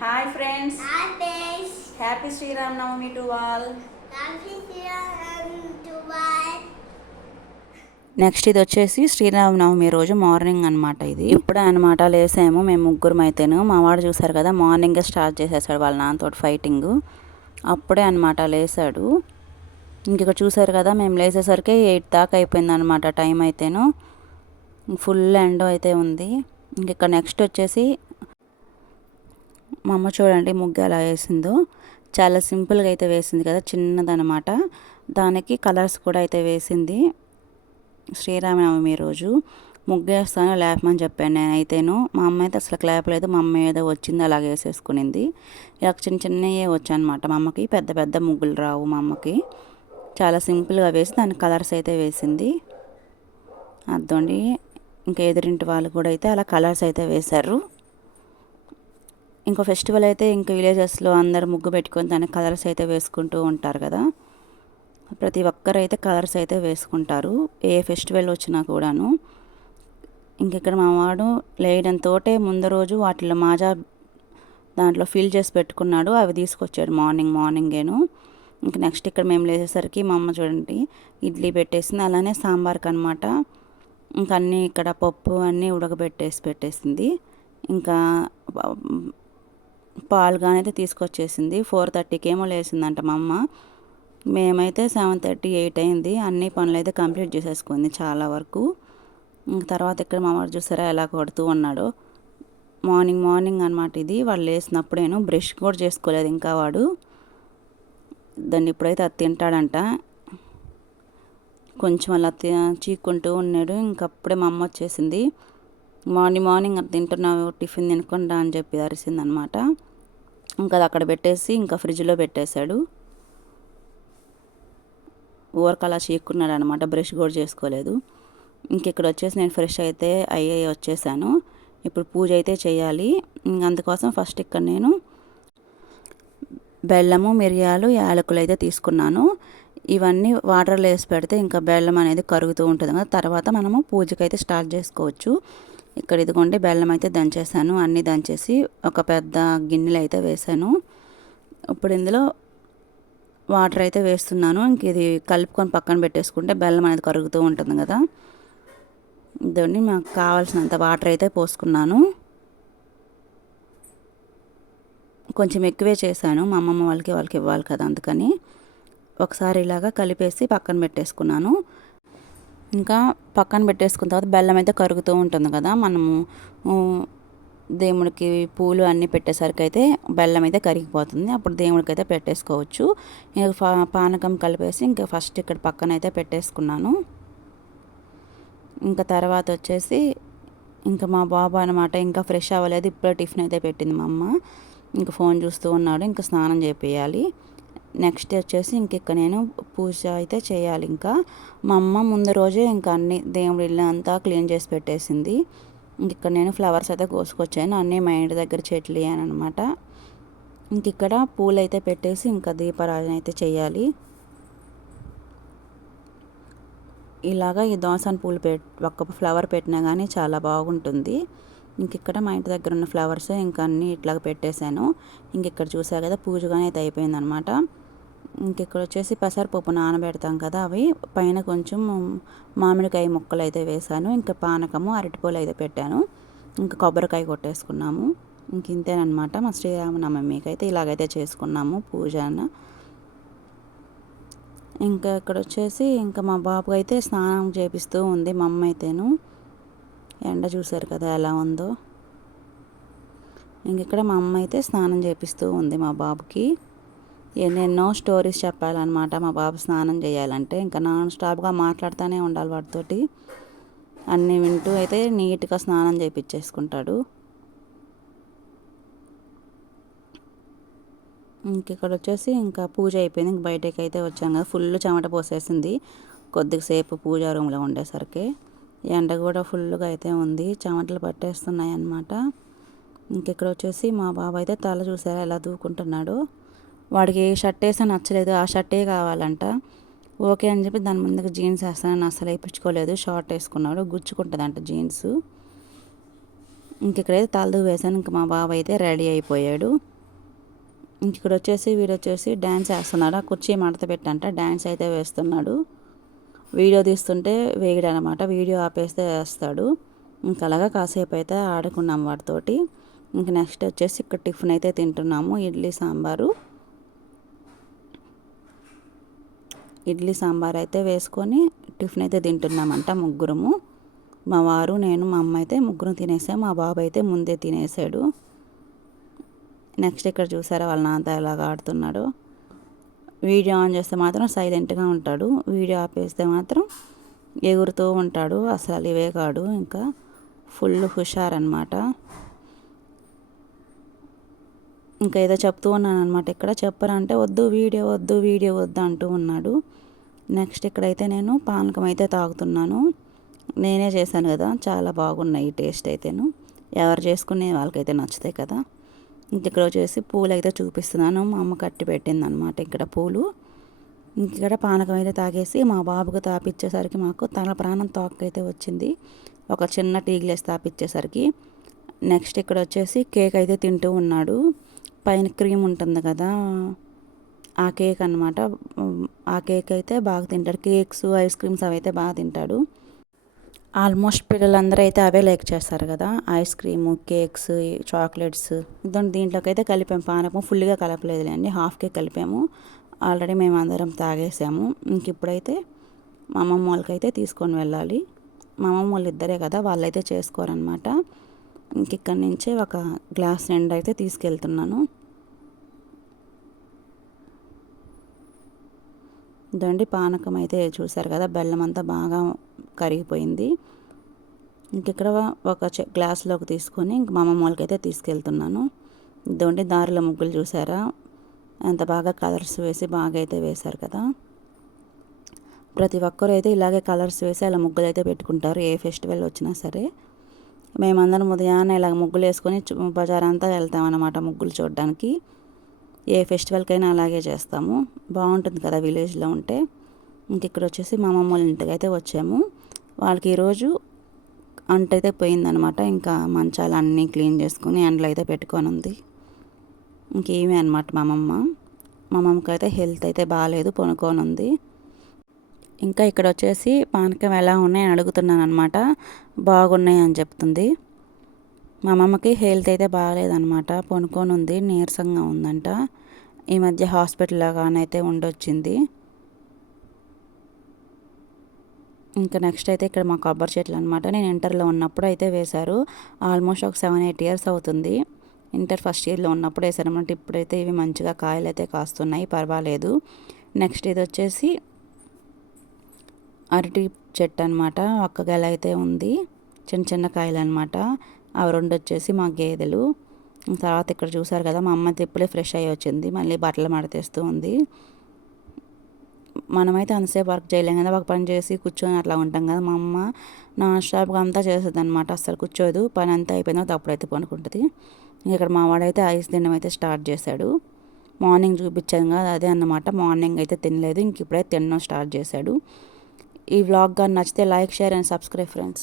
Hi friends happy Sri Rama Navami to all next ఇది వచ్చేసి శ్రీరామనవమి రోజు మార్నింగ్ అనమాట ఇది. ఇప్పుడే అనమాట లేసాము. మేము ముగ్గురం అయితేను. మా వాడు చూసారు కదా మార్నింగే స్టార్ట్ చేసేసాడు వాళ్ళ నాన్నతో ఫైటింగ్ అప్పుడే అనమాట లేసాడు. ఇంక ఇక్కడ చూసారు కదా మేము లేచేసరికి ఎయిట్ దాకా అయిపోయింది అనమాట టైం అయితేను. ఫుల్ ఎండ్ అయితే ఉంది. ఇంక ఇక్కడ నెక్స్ట్ వచ్చేసి మా అమ్మ చూడండి ముగ్గు ఎలా వేసిందో. చాలా సింపుల్గా అయితే వేసింది కదా చిన్నదనమాట దానికి కలర్స్ కూడా అయితే వేసింది. శ్రీరామనవమి రోజు ముగ్గు వేస్తాను లేపమని చెప్పాను నేనైతేను. మా అమ్మ అయితే అసలు లేపలేదు మా అమ్మ ఏదో వచ్చింది అలాగే వేసేసుకునింది. ఇలా చిన్న చిన్నయే వచ్చాయన్నమాట. మా అమ్మకి పెద్ద పెద్ద ముగ్గులు రావు మా అమ్మకి. చాలా సింపుల్గా వేసి దానికి కలర్స్ అయితే వేసింది. అర్థండి ఇంకా ఎదురింటి వాళ్ళు కూడా అయితే అలా కలర్స్ అయితే వేశారు. ఇంకో ఫెస్టివల్ అయితే ఇంకా విలేజెస్లో అందరు ముగ్గు పెట్టుకొని దానికి కలర్స్ అయితే వేసుకుంటూ ఉంటారు కదా. ప్రతి ఒక్కరు అయితే కలర్స్ అయితే వేసుకుంటారు. ఏ ఫెస్టివల్ వచ్చినా కూడాను. ఇంకెక్కడ మా వాడు లేయడంతోటే ముందు రోజు వాటిలో మాజా దాంట్లో ఫిల్ చేసి పెట్టుకున్నాడు. అవి తీసుకొచ్చాడు మార్నింగ్ మార్నింగేను. ఇంకా నెక్స్ట్ ఇక్కడ మేము లేచేసరికి మా అమ్మ చూడండి ఇడ్లీ పెట్టేసింది. అలానే సాంబార్కి అనమాట ఇంకా అన్నీ ఇక్కడ పప్పు అన్నీ ఉడకబెట్టేసి పెట్టేసింది. ఇంకా పాలు కానైతే తీసుకొచ్చేసింది. ఫోర్ థర్టీకి ఏమో లేసిందంట మా అమ్మ. మేమైతే సెవెన్ థర్టీ ఎయిట్ అయింది. అన్ని పనులు అయితే కంప్లీట్ చేసేసుకుంది చాలా వరకు. తర్వాత ఇక్కడ మా వాడు చూసారా ఎలా కొడుతూ ఉన్నాడు. మార్నింగ్ మార్నింగ్ అనమాట ఇది. వాళ్ళు లేసినప్పుడేను బ్రష్ కూడా చేసుకోలేదు ఇంకా వాడు. దాన్ని ఇప్పుడైతే అది తింటాడంట. కొంచెం అలా తి- చీక్కుంటూ ఉన్నాడు. ఇంకప్పుడే మా అమ్మ వచ్చేసింది. మార్నింగ్ మార్నింగ్ అది తింటున్నావు టిఫిన్ తినకుండా అని చెప్పి అరిసింది అనమాట ఇంకా అది అక్కడ పెట్టేసి ఇంకా ఫ్రిడ్జ్లో పెట్టేశాడు. ఊరక అలా చీక్కున్నాడు అనమాట బ్రష్ కూడా చేసుకోలేదు. ఇంక ఇక్కడ వచ్చేసి నేను ఫ్రెష్ అయితే అయ్యే వచ్చేసాను. ఇప్పుడు పూజ అయితే చేయాలి. అందుకోసం ఫస్ట్ ఇక్కడ నేను బెల్లము మిరియాలు యాలకులు అయితే తీసుకున్నాను. ఇవన్నీ వాటర్లో వేసి పెడితే ఇంకా బెల్లం అనేది కరుగుతూ ఉంటుంది కదా తర్వాత మనము పూజకైతే స్టార్ట్ చేసుకోవచ్చు. ఇక్కడ ఇదిగోండి బెల్లం అయితే దంచేసాను అన్నీ దంచేసి ఒక పెద్ద గిన్నెలు అయితే వేసాను ఇప్పుడు ఇందులో వాటర్ అయితే వేస్తున్నాను. ఇంక ఇది కలుపుకొని పక్కన పెట్టేసుకుంటే బెల్లం అనేది కరుగుతూ ఉంటుంది కదా. ఇదండి మాకు కావాల్సినంత వాటర్ అయితే పోసుకున్నాను. కొంచెం ఎక్కువే చేశాను. మా అమ్మమ్మ వాళ్ళకి వాళ్ళకి ఇవ్వాలి కదా అందుకని. ఒకసారి ఇలాగా కలిపేసి పక్కన పెట్టేసుకున్నాను. ఇంకా పక్కన పెట్టేసుకున్న తర్వాత బెల్లం అయితే కరుగుతూ ఉంటుంది కదా మనము దేవుడికి పూలు అన్నీ పెట్టేసరికి అయితే బెల్లం అయితే కరిగిపోతుంది. అప్పుడు దేవుడికి అయితే పెట్టేసుకోవచ్చు. ఇంకా పానకం కలిపేసి ఇంకా ఫస్ట్ ఇక్కడ పక్కన అయితే పెట్టేసుకున్నాను. ఇంకా తర్వాత వచ్చేసి ఇంకా మా బాబు అనమాట ఇంకా ఫ్రెష్ అవ్వలేదు. ఇప్పుడే టిఫిన్ అయితే పెట్టింది మా అమ్మ. ఇంకా ఫోన్ చూస్తూ ఉన్నాడు. ఇంకా స్నానం చేపియాలి నెక్స్ట్ వచ్చేసి ఇంక ఇక్కడ నేను పూజ అయితే చేయాలి ఇంకా. మా అమ్మ ముందు రోజే ఇంకా అన్ని దేవుడి ఇల్లు అంతా క్లీన్ చేసి పెట్టేసింది. ఇంక ఇక్కడ నేను ఫ్లవర్స్ అయితే కోసుకొచ్చాను. అన్నీ మా ఇంటి దగ్గర చెట్లు అనమాట ఇంక ఇక్కడ పూలు అయితే పెట్టేసి ఇంకా దీపారాధన అయితే చేయాలి. ఇలాగా ఈ దోసన పూలు పెట్ ఒక్క ఫ్లవర్ పెట్టినా కానీ చాలా బాగుంటుంది. ఇంక ఇక్కడ మా ఇంటి దగ్గర ఉన్న ఫ్లవర్స్ ఇంకా అన్నీ ఇట్లాగ పెట్టేశాను. ఇంక ఇక్కడ చూసా కదా పూజగానే అయితే అయిపోయిందనమాట. ఇంకిక్కడ వచ్చేసి పెసరపప్పు నానబెడతాం కదా అవి. పైన కొంచెం మామిడికాయ ముక్కలు అయితే వేశాను. ఇంకా పానకము అరటిపూలు అయితే పెట్టాను. ఇంకా కొబ్బరికాయ కొట్టేసుకున్నాము. ఇంక ఇంతేనమాట మా శ్రీరామనవమికి అయితే ఇలాగైతే చేసుకున్నాము పూజ అన్న ఇంకా ఇక్కడ వచ్చేసి ఇంకా మా బాబు అయితే స్నానం చేపిస్తూ ఉంది మా అమ్మ అయితేను. ఎండ చూశారు కదా ఎలా ఉందో. ఇంకెక్కడ మా అమ్మ అయితే స్నానం చేపిస్తూ ఉంది మా బాబుకి. ఎన్నెన్నో స్టోరీస్ చెప్పాలన్నమాట. మా బాబు స్నానం చేయాలంటే ఇంకా నాన్ స్టాప్గా మాట్లాడుతూనే ఉండాలి వాటితోటి అన్నీ వింటూ అయితే నీట్గా స్నానం చేయించేసుకుంటాడు ఇంక ఇక్కడ వచ్చేసి ఇంకా పూజ అయిపోయింది. ఇంక బయటకి అయితే వచ్చాం కదా. ఫుల్ చెమట పోసేసింది. కొద్దిసేపు పూజా రూమ్లో ఉండేసరికి. ఎండ కూడా ఫుల్గా అయితే ఉంది. చెమటలు పట్టేస్తున్నాయి అన్నమాట ఇంక ఇక్కడ వచ్చేసి మా బాబు అయితే తల చూసారా ఎలా దూకుంటున్నాడు. వాడికి ఏ షర్ట్ వేసా నచ్చలేదు. ఆ షర్టే కావాలంట. ఓకే అని చెప్పి దాని ముందుకు జీన్స్ వేస్తానని అసలు వేయించుకోలేదు. షార్ట్ వేసుకున్నాడు. గుచ్చుకుంటుందంట జీన్స్. ఇంకెక్కడైతే తలదు వేసాను ఇంక మా బాబు అయితే రెడీ అయిపోయాడు. ఇంక ఇక్కడ వచ్చేసి వీడు వచ్చేసి డ్యాన్స్ వేస్తున్నాడు. ఆ కుర్చీ మడత పెట్టంట. డ్యాన్స్ అయితే వేస్తున్నాడు. వీడియో తీస్తుంటే వేయడు అనమాట వీడియో ఆపేస్తే వేస్తాడు. ఇంక అలాగా కాసేపు అయితే ఆడుకున్నాం వాటితోటి ఇంక నెక్స్ట్ వచ్చేసి ఇక్కడ టిఫిన్ అయితే తింటున్నాము. ఇడ్లీ సాంబారు. ఇడ్లీ సాంబార్ అయితే వేసుకొని టిఫిన్ అయితే తింటున్నామంట ముగ్గురము. మా వారు నేను మా అమ్మ అయితే ముగ్గురం తినేసాం మా బాబు అయితే ముందే తినేసాడు. నెక్స్ట్ ఇక్కడ చూసారా వాళ్ళ నాన్న ఎలాగ ఆడుతున్నాడు. వీడియో ఆన్ చేస్తే మాత్రం సైలెంట్గా ఉంటాడు. వీడియో ఆపేస్తే మాత్రం ఎగురుతూ ఉంటాడు. అసలు ఇవే కాడు ఇంకా ఫుల్ హుషార్ అనమాట ఇంకా ఏదో చెప్తూ ఉన్నాను అనమాట ఇక్కడ చెప్పరంటే వద్దు వీడియో వద్దు వీడియో వద్దు అంటూ ఉన్నాడు. నెక్స్ట్ ఇక్కడైతే నేను పానకం అయితే తాగుతున్నాను. నేనే చేశాను కదా. చాలా బాగున్నాయి టేస్ట్ అయితేను. ఎవరు చేసుకునే వాళ్ళకైతే నచ్చుతాయి కదా. ఇక్కడ వచ్చేసి పూలు అయితే చూపిస్తున్నాను. మా అమ్మ కట్టి పెట్టింది అనమాట ఇక్కడ పూలు. ఇక్కడ పానకం అయితే తాగేసి మా బాబుకు తాపిచ్చేసరికి మాకు తన ప్రాణం తోకైతే వచ్చింది. ఒక చిన్న టీ గ్లాస్ తాపిచ్చేసరికి. నెక్స్ట్ ఇక్కడ వచ్చేసి కేక్ అయితే తింటూ ఉన్నాడు. పైన క్రీమ్ ఉంటుంది కదా ఆ కేక్ అనమాట ఆ కేక్ అయితే బాగా తింటాడు. కేక్స్ ఐస్ క్రీమ్స్ అవి అయితే బాగా తింటాడు. ఆల్మోస్ట్ పిల్లలందరూ అయితే అవే లైక్ చేస్తారు కదా. Ice cream cakes chocolates. దాని దీంట్లోకి అయితే కలిపాము పానకం. ఫుల్గా కలపలేదులేండి హాఫ్కే కలిపాము. ఆల్రెడీ మేము అందరం తాగేసాము. ఇంక ఇప్పుడైతే మా అమ్మమ్మ వాళ్ళకైతే తీసుకొని వెళ్ళాలి. మా అమ్మమ్మ వాళ్ళు ఇద్దరే కదా వాళ్ళైతే చేసుకోరనమాట ఇంక ఇక్కడి నుంచే ఒక గ్లాస్ నిండా అయితే తీసుకెళ్తున్నాను. దండి పానకం అయితే చూసారు కదా బెల్లం అంతా బాగా కరిగిపోయింది. ఇంకెక్కడ ఒక గ్లాస్లోకి తీసుకొని ఇంక మా అమ్మమ్మ అయితే తీసుకెళ్తున్నాను. ఇదండి దారిలో ముగ్గులు చూసారా? ఎంత బాగా కలర్స్ వేసి బాగా అయితే వేశారు కదా. ప్రతి ఒక్కరు అయితే ఇలాగే కలర్స్ వేసి అలా ముగ్గులు అయితే పెట్టుకుంటారు. ఏ ఫెస్టివల్ వచ్చినా సరే. మేమందరం ఉదయాన్నే ఇలా ముగ్గులు వేసుకొని బజార్ అంతా వెళ్తామన్నమాట ముగ్గులు చూడడానికి. ఏ ఫెస్టివల్కైనా అలాగే చేస్తాము. బాగుంటుంది కదా విలేజ్లో ఉంటే. ఇంక ఇక్కడ వచ్చేసి మా అమ్మమ్మ వాళ్ళ ఇంటికి అయితే వచ్చాము. వాళ్ళకి ఈరోజు అంట అయితే పోయిందనమాట. ఇంకా మంచాలు అన్నీ క్లీన్ చేసుకుని ఎండలో అయితే పెట్టుకొని ఉంది ఇంకేమీ అనమాట మా అమ్మమ్మ. మా అమ్మమ్మకి అయితే హెల్త్ అయితే బాగాలేదు పనుకొని ఉంది ఇంకా ఇక్కడ వచ్చేసి పానకం ఎలా ఉన్నాయని అడుగుతున్నాను అనమాట బాగున్నాయి అని చెప్తుంది. మా అమ్మమ్మకి హెల్త్ అయితే బాగాలేదనమాట. పనుకొని ఉంది నీరసంగా ఉందంట. ఈ మధ్య హాస్పిటల్లో కానైతే ఉండొచ్చింది. ఇంకా నెక్స్ట్ అయితే ఇక్కడ మా కొబ్బరి చెట్లు అనమాట నేను ఇంటర్లో ఉన్నప్పుడు అయితే వేశారు. ఆల్మోస్ట్ ఒక సెవెన్ ఎయిట్ ఇయర్స్ అవుతుంది. ఇంటర్ ఫస్ట్ ఇయర్లో ఉన్నప్పుడు వేసారనమాట ఇప్పుడైతే ఇవి మంచిగా కాయలు అయితే కాస్తున్నాయి. పర్వాలేదు. నెక్స్ట్ ఇది వచ్చేసి అరటి చెట్టు అనమాట ఒక్క గెల అయితే ఉంది. చిన్న చిన్న కాయలు అనమాట అవి రెండు వచ్చేసి మా గేదెలు. తర్వాత ఇక్కడ చూసారు కదా మా అమ్మ ఇప్పుడే ఫ్రెష్ అయ్యి వచ్చింది. మళ్ళీ బట్టలు మడతేస్తూ ఉంది. మనమైతే అంతసేపు వర్క్ చేయలేం కదా ఒక పని చేసి కూర్చొని అట్లా ఉంటాం కదా. మా అమ్మ నా షాప్గా అంతా చేస్తుంది అనమాట అసలు కూర్చోదు. పని అంతా అయిపోయిన తర్వాత అప్పుడైతే పనుకుంటుంది ఇక్కడ మా వాడైతే ఐస్ తినడం అయితే స్టార్ట్ చేశాడు. మార్నింగ్ చూపించాను కదా అదే అన్నమాట. మార్నింగ్ అయితే తినలేదు. ఇంక ఇప్పుడైతే తినడం స్టార్ట్ చేశాడు. ఈ వ్లాగ్ కానీ నచ్చితే like share and subscribe friends.